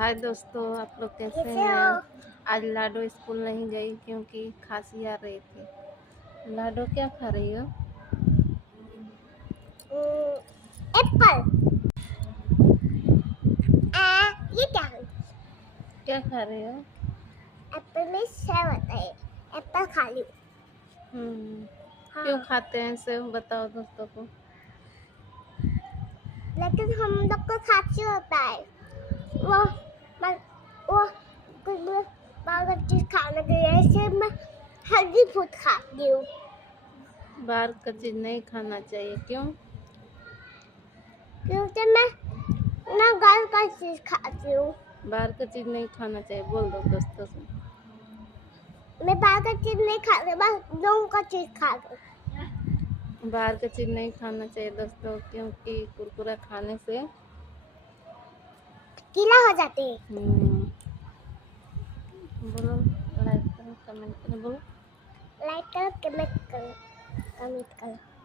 हाय दोस्तों, आप लोग कैसे कैसे हैं। हो? आज लाडो स्कूल नहीं गई क्योंकि खांसी आ रही थी। लाडो क्या खा रही हो? एप्पल। ये क्या है? क्या खा रही हो? एप्पल में सेव होता है। एप्पल खा ली। क्यों हाँ, खाते हैं इसे बताओ दोस्तों को। लेकिन हम लोग को खांसी होता है। वो वो कुछ बाहर चीज खाने के लिए ऐसे मैं हेल्दी फूड खाती हूँ। बाहर का चीज नहीं खाना चाहिए, क्यों? क्योंकि मैं ना घर का चीज खाती हूँ। बाहर का चीज नहीं खाना चाहिए, बोल दो दोस्तों से। मैं बाहर का चीज नहीं खाती, बस लोगों का चीज खाती हूँ। बाहर का चीज नहीं खाना चाहिए दोस्तों, क्योंकि कुरकुरा खाने से गीला हो जाते हैं। बोलो, लाइक करो, कमेंट करो, बोलो। लाइक करो, कमेंट करो।